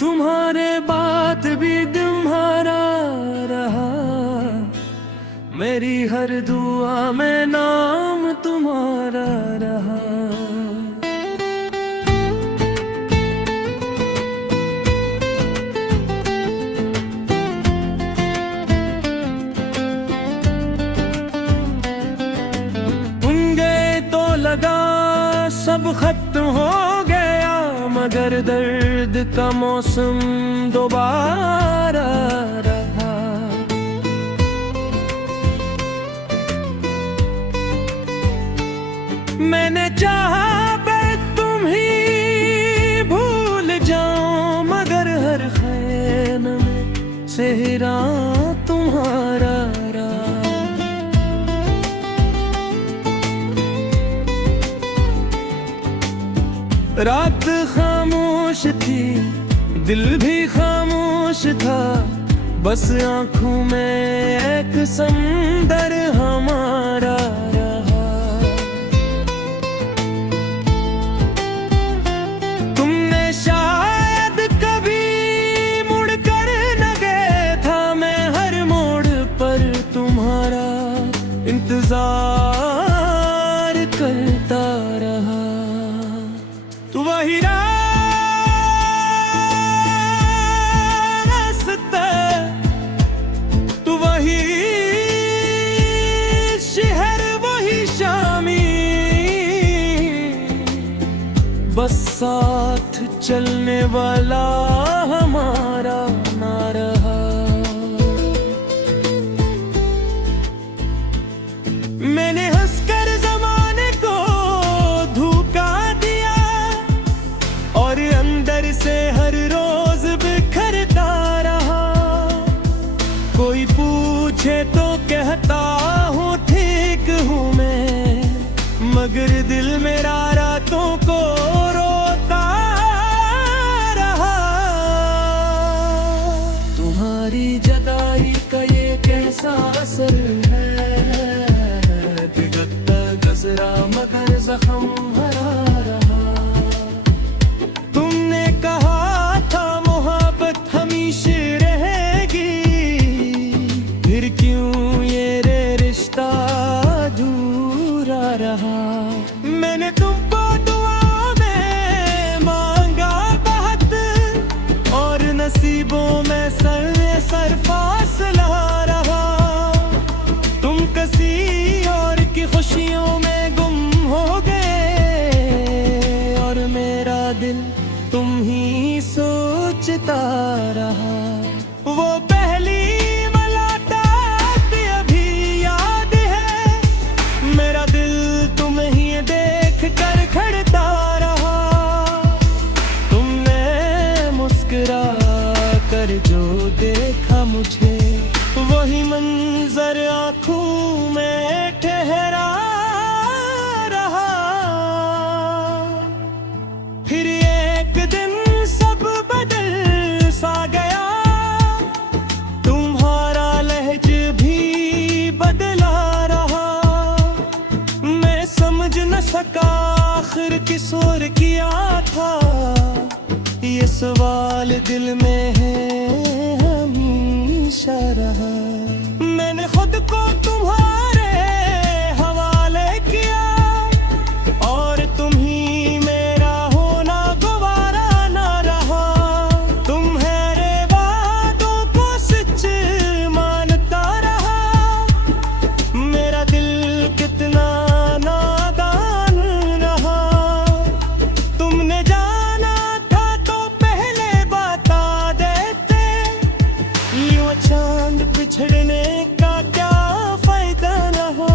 तुम्हारे बात भी तुम्हारा रहा, मेरी हर दुआ में नाम तुम्हारा रहा। लगा सब खत्म हो गया, मगर दर्द का मौसम दोबारा रहा। मैंने चाहा बे तुम ही भूल जाओ, मगर हर ख्याल में सेहरा तुम्हारा रहा। रात खामोश थी, दिल भी खामोश था, बस आंखों में एक समंदर हमारा रहा। तुमने शायद कभी मुड़कर न गए था, मैं हर मोड़ पर तुम्हारा इंतजार करता रहा। तू वही रास्ता, तू वही शहर, वही शामी, बस साथ चलने वाला हमारा ना रहा। मैंने हंसकर जमाने को धोखा दिया, और अंदर से हर रोज बिखरता रहा। कोई पूछे तो कहता हूँ ठीक हूँ मैं, मगर दिल मेरा रातों को रोता रहा। तुम्हारी जुदाई का ये कैसा असर है, बिगड़ता गजरा मगर जख्म भरा रहा। कहा था मोहब्बत हमेशा रहेगी, फिर क्यों ये रिश्ता अधूरा रहा। मैंने तुमको दुआ में मांगा बहुत, और नसीबों में सर फासला रहा। तुम किसी और की खुशियों में गुम हो गए, और मेरा दिल तुम ही सोचता रहा। वो पहली मुलाकात अभी याद है, मेरा दिल तुम ही देख कर खड़ता रहा। तुमने मुस्कुरा कर जो देखा मुझे, वही मंजर आँखों में ठहरा रहा। फिर एक दिन सब बदल सा गया, तुम्हारा लहज भी बदला रहा। मैं समझ न सका आखिर किस ओर किया था, ये सवाल दिल में है हमेशा रहा। मैंने खुद को तुम्हारे हवाले किया, और तुम ही मेरा होना गवारा ना रहा। तुम्हारे वादों को सच मानता रहा, मेरा दिल कितना नादान रहा। तुमने जाना था तो पहले बता देते, यूं चांद बिछड़ने का क्या फायदा रहा।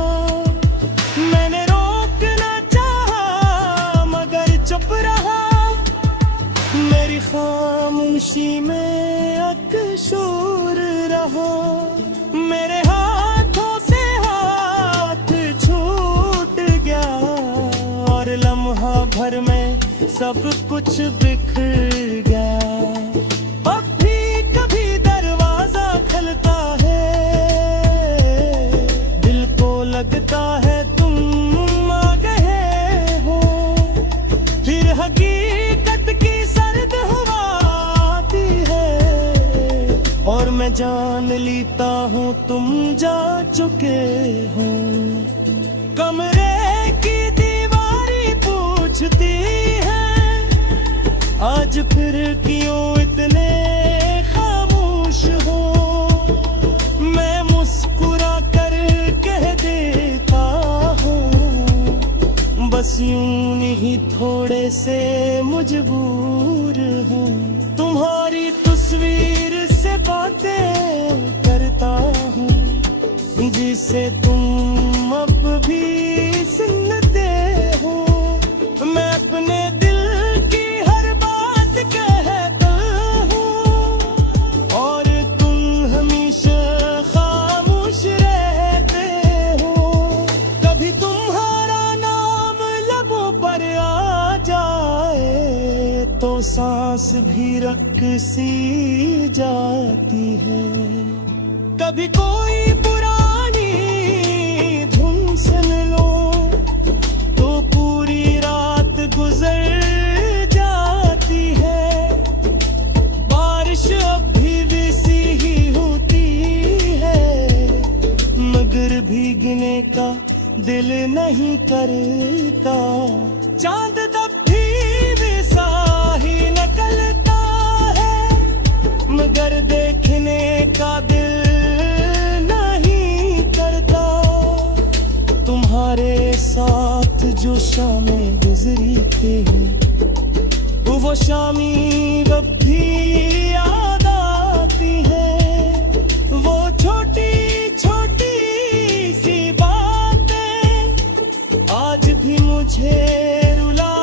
मैंने रोकना चाहा मगर चुप रहा, मेरी खामोशी में अकशूर रहा। मेरे हाथों से हाथ छूट गया, और लम्हा भर में सब कुछ बिखर गया। अब भी कभी दरवाजा खुलता है, दिल को लगता मैं जान लेता हूँ तुम जा चुके हो। कमरे की दीवारी पूछती है आज फिर क्यों इतने खामोश हो। मैं मुस्कुरा कर कह देता हूँ बस यूं नहीं थोड़े से मजबूर हूँ। तुम्हारी तस्वीर से बातें करता हूँ जिसे तुम अब भी सुनते हो। मैं अपने दिल की हर बात कहता हूँ और तुम हमेशा खामोश रहते हो। कभी तुम्हारा नाम लबों पर आ जाए तो सांस भी रक सी जाती है। कभी कोई पुरानी धुन सुन लो तो पूरी रात गुजर जाती है। बारिश अब भी वैसी ही होती है मगर भीगने का दिल नहीं करता। चांद तब भी वैसा ही निकलता है मगर देखने का दिल नहीं करता। तुम्हारे साथ जो शामें गुजरी थी वो शामी अब भी याद आती है। वो छोटी छोटी सी बातें आज भी मुझे रुला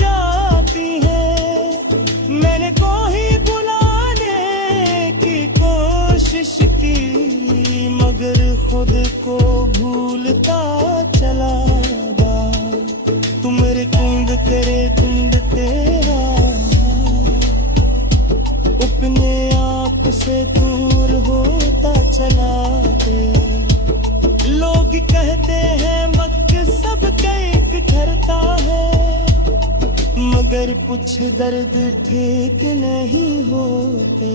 जाती हैं। मैंने कोई बुलाने की कोशिश की मगर खुद को भूलता चला गया। तुमरे कुंद तेरे कुंद तेरा अपने आप से दूर होता चला गया। लोग कहते हैं वक्त सबके एक ठहरता है मगर कुछ दर्द ठीक नहीं होते।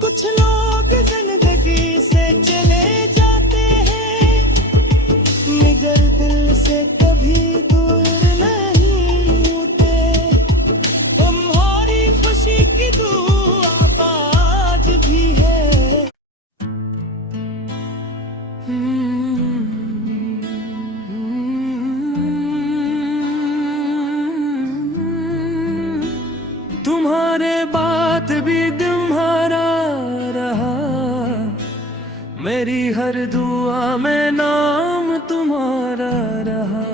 कुछ लोग जिंदगी से चले जाते हैं मगर दिल से कभी दूर नहीं होते। तुम्हारी खुशी की दुआ आज भी है। तुम्हारे बात भी तुम्हारा रहा मेरी हर दुआ में नाम तुम्हारा रहा।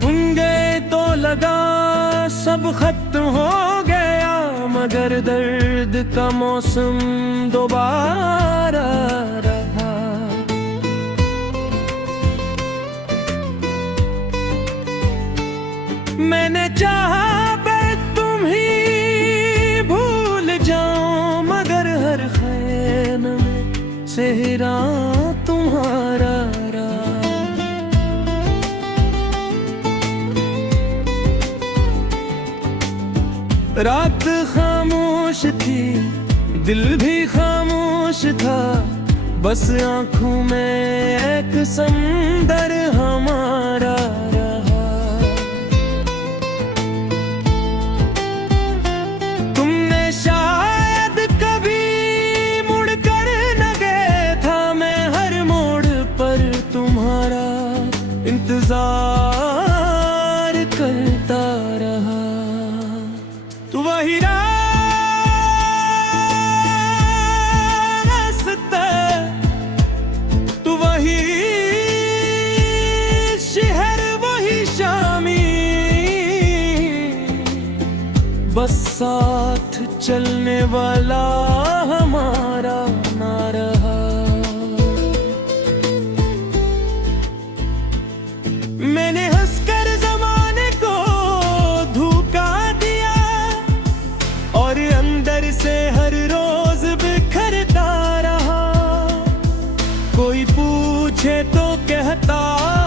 तुम गए तो लगा सब खत्म हो गया मगर दर्द का मौसम दोबारा रहा। मैंने चाहा मैं तुम ही भूल जाऊं मगर हर ख्याल में सेहरा तुम्हारा रहा। रात खामोश थी दिल भी खामोश था बस आंखों में एक समंदर हमारा रहा। तुमने शायद कभी मुड़ कर न गए था मैं हर मोड़ पर तुम्हारा इंतजार करता रहा। तू वही रास्ता तू वही शहर वही शामी बस साथ चलने वाला हमारा ना रहा। मैंने हंसकर जमाने को धोखा दिया और अंदर से हर रोज बिखरता रहा। पूछे तो कहता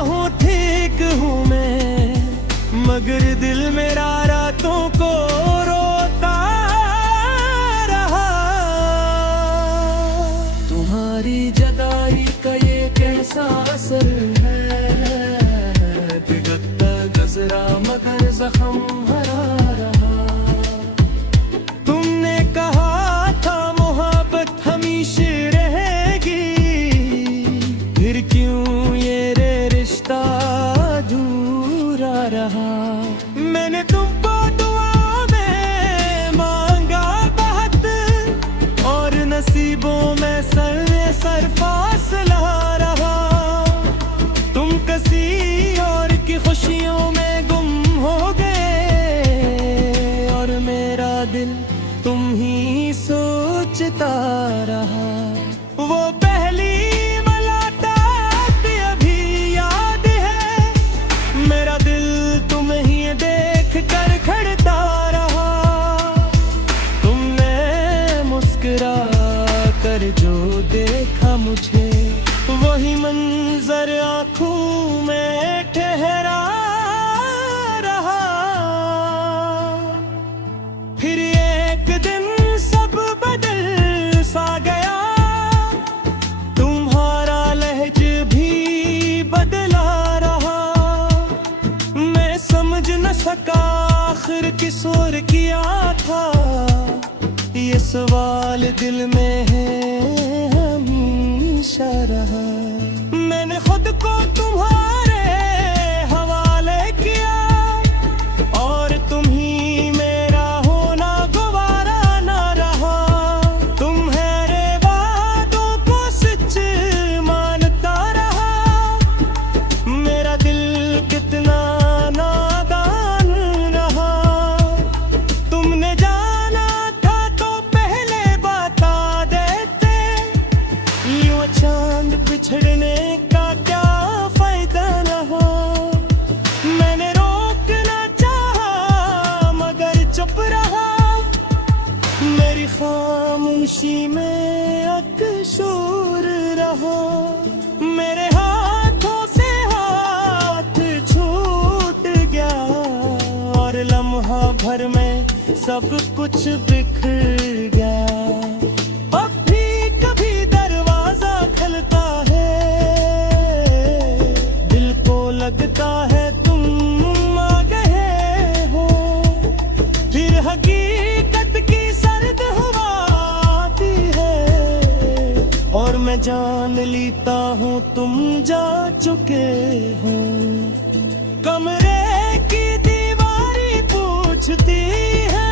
हूँ ठीक हूँ मैं, मगर दिल मेरा रातों को रोता रहा। तुम्हारी जुदाई का ये कैसा असर है, बिगड़ता गजरा मगर जख्म भरा रहा। तुमने कहा था मोहब्बत हमेशा रहेगी, फिर क्यों ये रिश्ता अधूरा रहा। मैंने तुमको दुआ में मांगा बहुत, और नसीबों में सर फासला रहा। तुम किसी और की खुशियों में गुम हो गए, और मेरा दिल तुम ही सोचता रहा। वो पहली मुलाकात अभी याद है, मेरा दिल तुम्हें ही देख कर खड़ता रहा। तुमने मुस्कुरा कर जो देखा मुझे, वही मंजर आँखों में ठहरा रहा। फिर एक दिन सब बदल सा गया, तुम्हारा लहज भी बदला रहा। मैं समझ न सका आखिर किस और किया था, ये सवाल दिल में है हमेशा रहा। मैंने खुद को तुम्हारे हवाले किया, और तुम ही मेरा होना गवारा ना रहा। तुम्हारे वादों को सच मानता रहा, मेरा दिल कितना नादान रहा। तुमने जाना था तो पहले बता देते, यूं चांद बिछड़ने का क्या फायदा रहा। मैंने रोकना चाहा मगर चुप रहा, मेरी खामोशी में अकशूर रहा। मेरे हाथों से हाथ छूट गया, और लम्हा भर में सब कुछ बिखर गया। अब भी कभी दरवाजा खुलता है, दिल को लगता है तुम आ गए हो। फिर हकीकत की सर्द हवा आती है, और मैं जान लेता हूँ तुम जा चुके हो। कमरे की दीवारी पूछती है,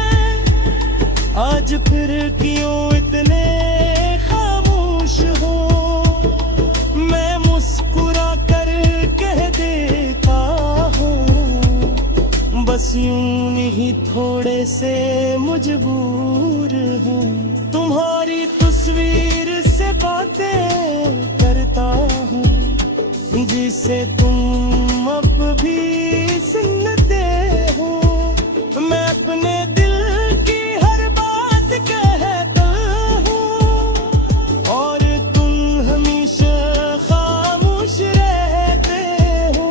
आज फिर क्यों इतने खामोश हो। मैं मुस्कुरा कर कह देता हूँ, बस यूं ही थोड़े से मजबूर हूँ। तुम्हारी तस्वीर से बातें करता हूँ, जिसे तुम अब भी सुनते हो। मैं अपने दिल की हर बात कहता हूँ, और तुम हमेशा खामोश रहते हो।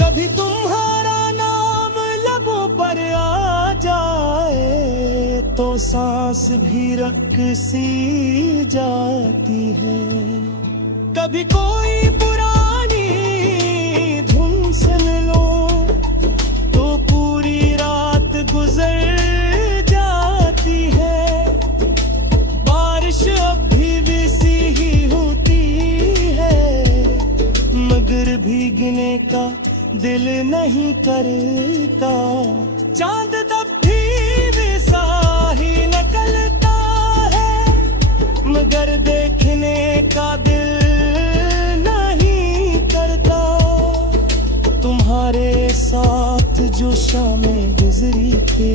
कभी तुम्हारा नाम लबों पर आ जाए, तो सांस भी रक सी जाती है। कभी कोई पुरानी धुन सुन लो, तो पूरी रात गुजर जाती है। बारिश अब भी वैसी ही होती है, मगर भीगने का दिल नहीं करता। चांद तब भी वैसा ही निकलता है, मगर देखने का दिल नहीं करता। तुम्हारे साथ जो शामें गुजरी थी,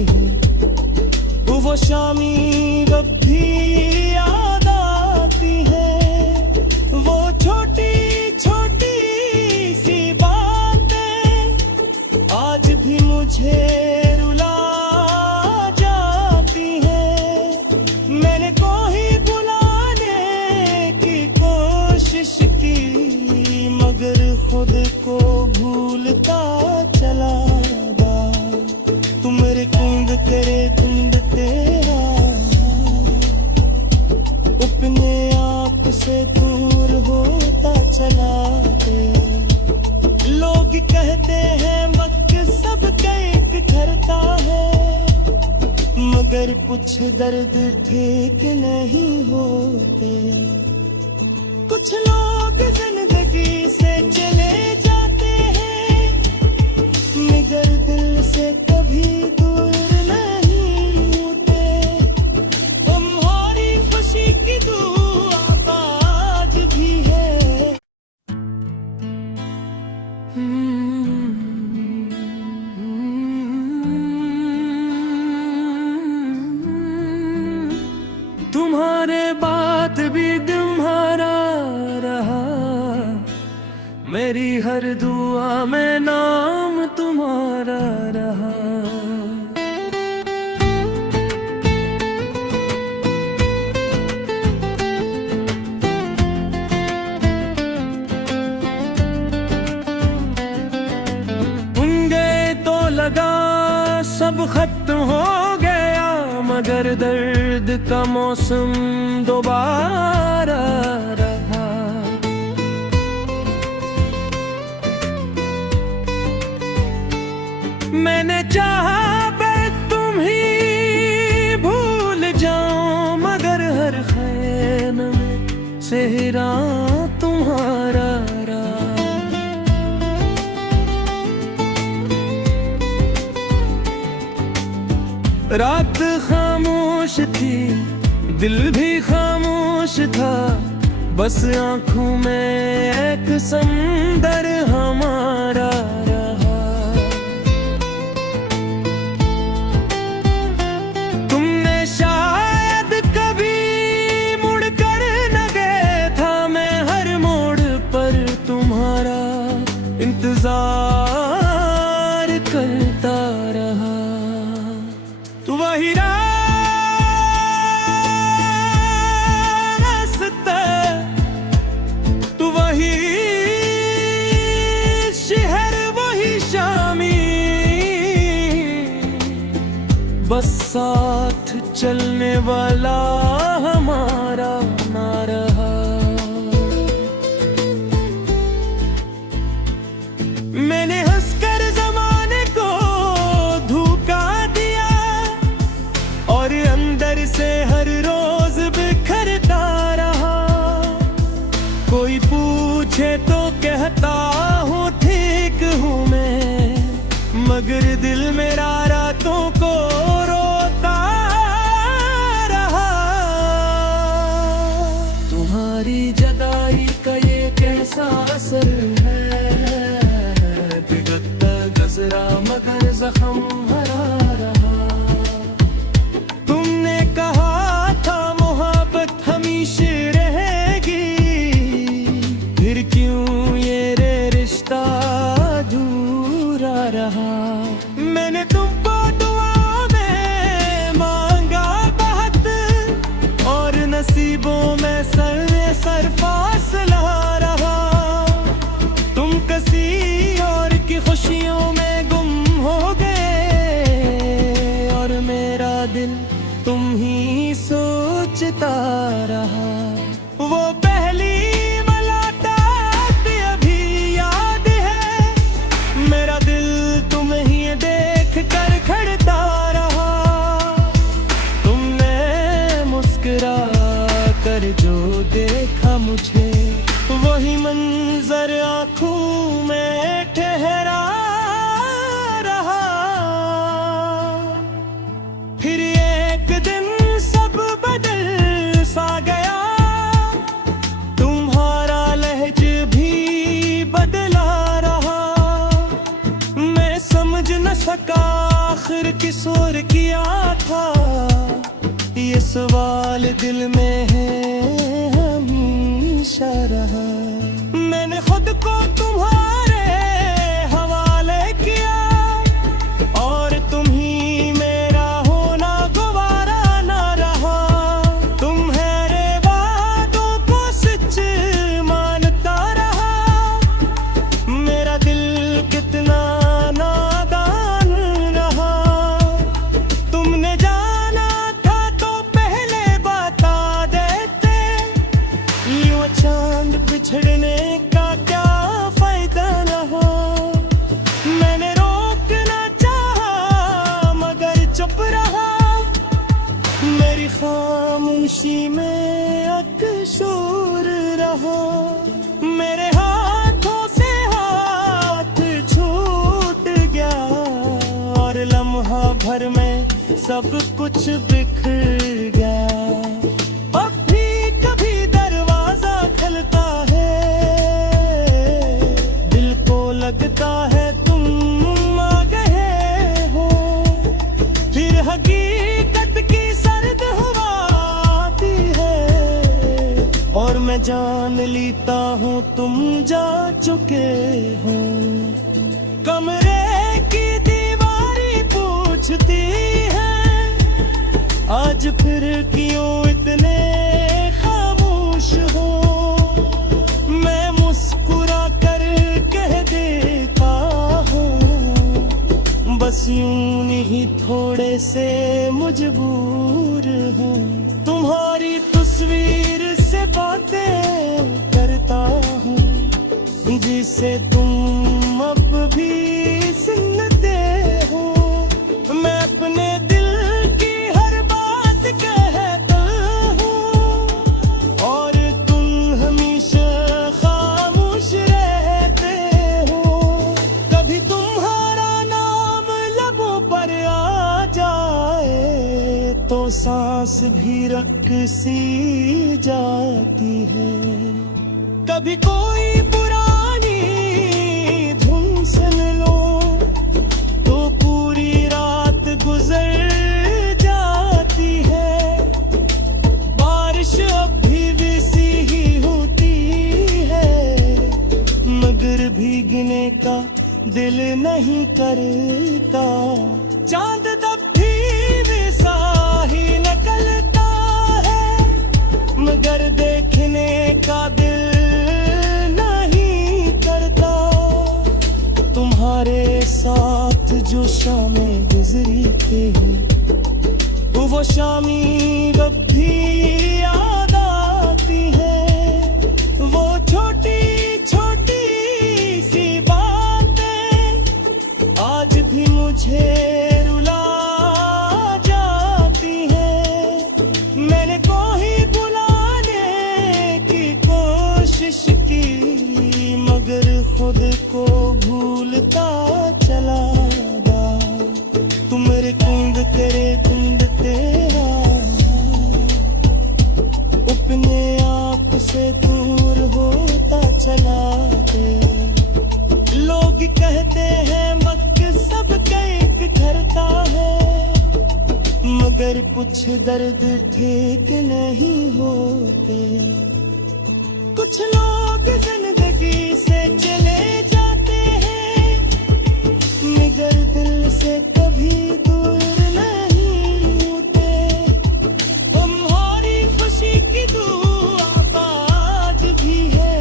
वो शामी अब भी याद आती है। वो छोटी छोटी सी बातें आज भी मुझे रुला जाती है। मैंने कोई बुलाने की कोशिश की, मगर खुद को भूलता चला गा। तुमरे कुंद करे कुंद तेरा, अपने आप से दूर होता चला गया। लोग कहते हैं वक्त सबका एक ठहरता है, मगर कुछ दर्द ठीक नहीं होते। कुछ लोग जिंदगी से चले जाते हैं, मगर दिल से कभी दूर नहीं होते। तुम्हारी खुशी की दुआ आज भी है। तुम्हारे बात भी तुम्हारा रहा, मेरी हर दुआ में नाम तुम्हारा रहा। तुम गए तो लगा सब खत्म हो गया, मगर दर्द का मौसम दोबारा रहा। मैंने चाहा मैं तुम ही भूल जाऊं, मगर हर ख्याल में सेहरा तुम्हारा रहा। रात खामोश थी, दिल भी खामोश था, बस आंखों में एक समंदर हमारा रहा। तुमने शायद कभी मुड़कर न गए था, मैं हर मोड़ पर तुम्हारा इंतजार करता रहा। तू वही रास्ता, तू वही शहर, वही शामी, बस साथ चलने वाला हमारा ना रहा। मैंने हंसकर जमाने को धोखा दिया, और अंदर से हर रोज बिखरता रहा। कोई पूछे तो कहता हूँ ठीक हूँ मैं, मगर दिल मेरा रातों को रोता रहा। तुम्हारी जुदाई का ये कैसा असर है, बिगड़ता गजरा मगर जख्म भरा रहा। तुमने कहा था मोहब्बत हमेशा रहेगी, फिर क्यों ये रिश्ता अधूरा रहा। मैंने तुमको दुआओं में मांगा बहुत, और नसीबों में सर फासला रहा। तुम किसी और की खुशियों में गुम हो गए, और मेरा दिल तुम ही सोचता रहा। वो पहली मुलाकात अभी याद है, मेरा दिल तुम्हें ही देख कर खड़ता रहा। तुमने मुस्कुरा कर जो देखा मुझे, वही मंजर आंखों में ठहरा रहा। फिर एक दिन सब बदल सा गया, तुम्हारा लहज भी बदला रहा। मैं समझ न सका आखिर किस और किया था, ये सवाल दिल में है हमेशा रहा। मैंने खुद को तुम्हारे हवाले किया, और तुम ही मेरा होना गवारा ना रहा। तुम्हारे वादों को सच मानता रहा, सब कुछ बिखर गया। अब भी कभी दरवाजा खुलता है, दिल को लगता है तुम आ गए हो। फिर हकीकत की सर्द हवा आती है, और मैं जान लेता हूँ तुम जा चुके हो। कमरे की दीवारी पूछती है, आज फिर क्यों इतने खामोश हो। मैं मुस्कुरा कर कह देता हूँ, बस यूं ही थोड़े से मजबूर हूँ। तुम्हारी तस्वीर से बातें करता हूँ, जिसे तुम अब भी सुनते हो। मैं अपने दिल की हर बात कहता हूँ, और तुम हमेशा खामोश रहते हो। कभी तुम्हारा नाम लबों पर आ जाए, तो सांस भी रक सी जाती है। कभी कोई पुरानी धुन सुन लो, तो पूरी रात गुजर जाती है। बारिश अब भी वैसी ही होती है, मगर भीगने का दिल नहीं करता। चांद तब भी वैसा ही निकलता है, मगर देखने का दिल नहीं करता। तुम्हारे साथ जो शामें गुजरी थी, वो शामी अब भी याद आती है। वो छोटी छोटी सी बातें आज भी मुझे रुला जाती है। मैंने कोई बुलाने की कोशिश की, मगर खुद को भूलता चला गया। तुम्हारे कुंड तेरे कुंड तेरा, अपने आप से दूर होता चला गया। लोग कहते हैं वक्त सबका एक ठहरता है, मगर कुछ दर्द ठीक नहीं होते। कुछ लोग जिंदगी से चले जाते हैं, मगर दिल से कभी दूर नहीं होते। तुम्हारी खुशी की दुआ आज भी है।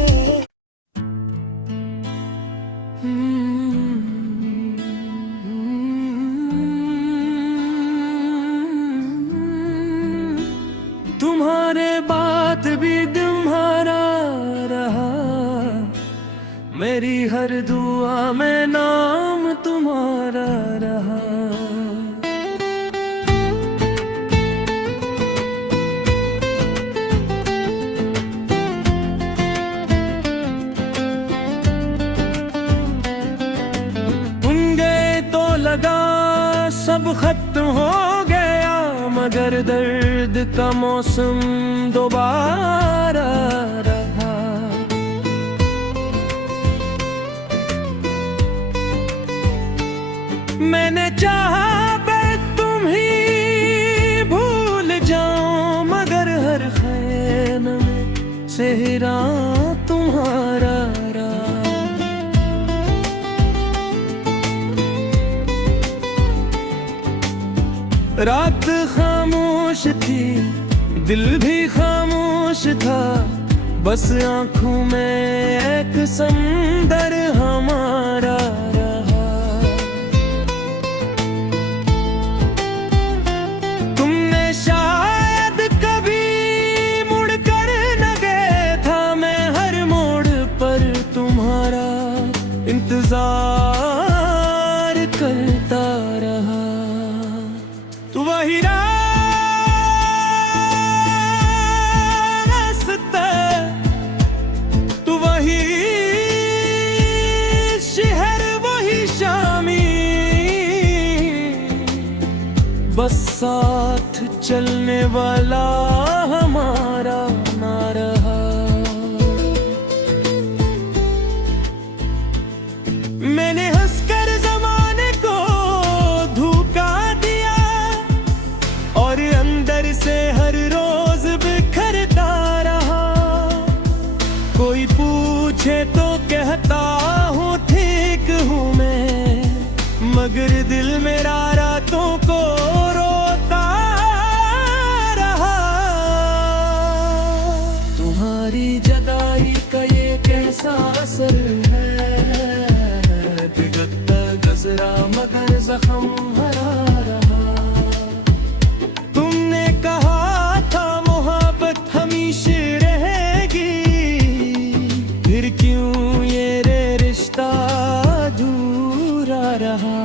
तुम्हारे बात भी तुम्हारा रहा, मेरी हर दुआ में नाम तुम्हारा रहा। तुम गए तो लगा सब खत्म हो गया, मगर दर्द का मौसम दोबारा रहा। मैंने चाहा मैं तुम ही भूल जाऊं, मगर हर ख्याल में सेहरा तुम्हारा रहा। रात खामोश थी, दिल भी खामोश था, बस आंखों में एक समंदर हमारा रहा। तुमने शायद कभी मुड़कर न गए था, मैं हर मोड़ पर तुम्हारा इंतजार करता रहा। तू वही रास्ता, तू वही शहर, वही शामी, बस साथ चलने वाला हमारा ना रहा। मैंने हंसकर जमाने को धोखा दिया और अंदर से हर रोज बिखरता रहा। कोई पूछे तो कहता हूँ ठीक हूँ मैं, मगर दिल मेरा रातों को रोता रहा। तुम्हारी जुदाई का ये कैसा असर है, बिगड़ता गजरा मगर जख्म भरा रहा। तुमने कहा था मोहब्बत हमेशा रहेगी, फिर क्यों ये रिश्ता अधूरा रहा।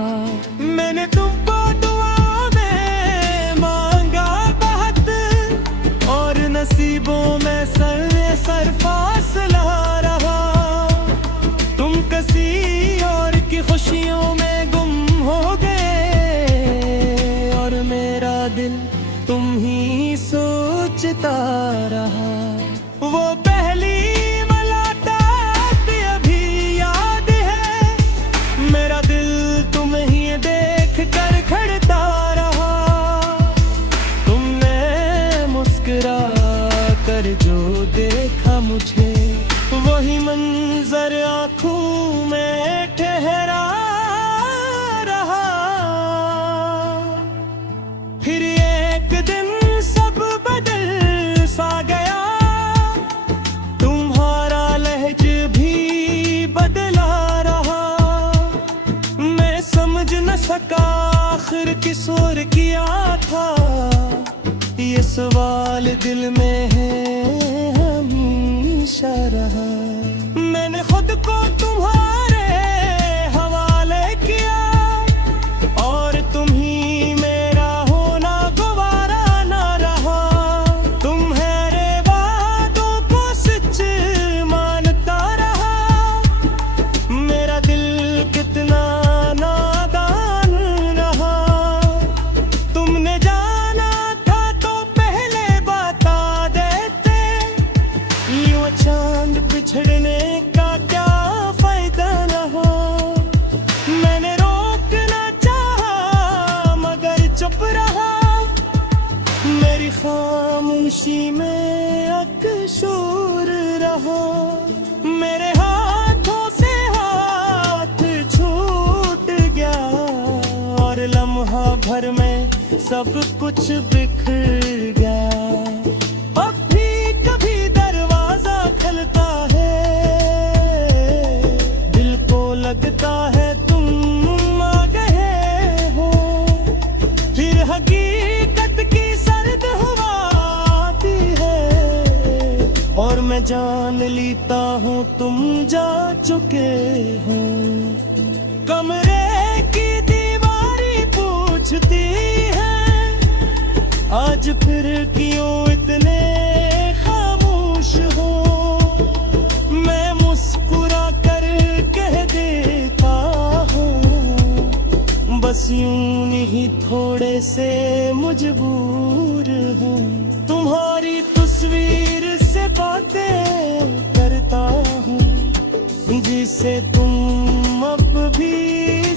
मैंने तुमको दुआ में मांगा बहुत और नसीबों में सर फासला रहा। तुम किसी और की खुशियों में गुम हो गए और मेरा दिल तुम ही सोचता रहा। वो पहली मुलाकात अभी याद है, मेरा दिल तुम ही देख कर खड़ता रहा। तुमने मुस्कुरा कर जो देखा मुझे, वही मंजर आँखों में ठहरा रहा। फिर एक दिन सब बदल सा गया, तुम्हारा लहज भी बदला रहा। मैं समझ न सका आखिर किस और किया था, ये सवाल दिल में है हमेशा रहा। मैंने खुद को तुम्हारे हवाले किया और तुम ही मेरा होना गवारा ना रहा। तुम्हारे वादों को सच मानता रहा, मेरा दिल कितना नादान रहा। तुमने जाना था तो पहले बता देते, यूं चांद बिछड़ने का क्या फायदा रहा। मैंने रोकना चाहा मगर चुप रहा, मेरी खामोशी में अकशूर रहा। मेरे हाथों से हाथ छूट गया और लम्हा भर में सब कुछ बिखर गया। अब भी कभी दरवाजा खुलता है, दिल को लगता है तुम आ गए हो। फिर हकीकत की सर्द हवा आती है और मैं जान लेता हूँ तुम जा चुके हो। कमरे की दीवारी पूछती है, आज फिर क्यों इतने खामोश हो। मैं मुस्कुरा कर कह देता हूँ, बस यूं नहीं थोड़े से मजबूर हूँ। तुम्हारी तस्वीर से बातें करता हूँ, जिसे तुम अब भी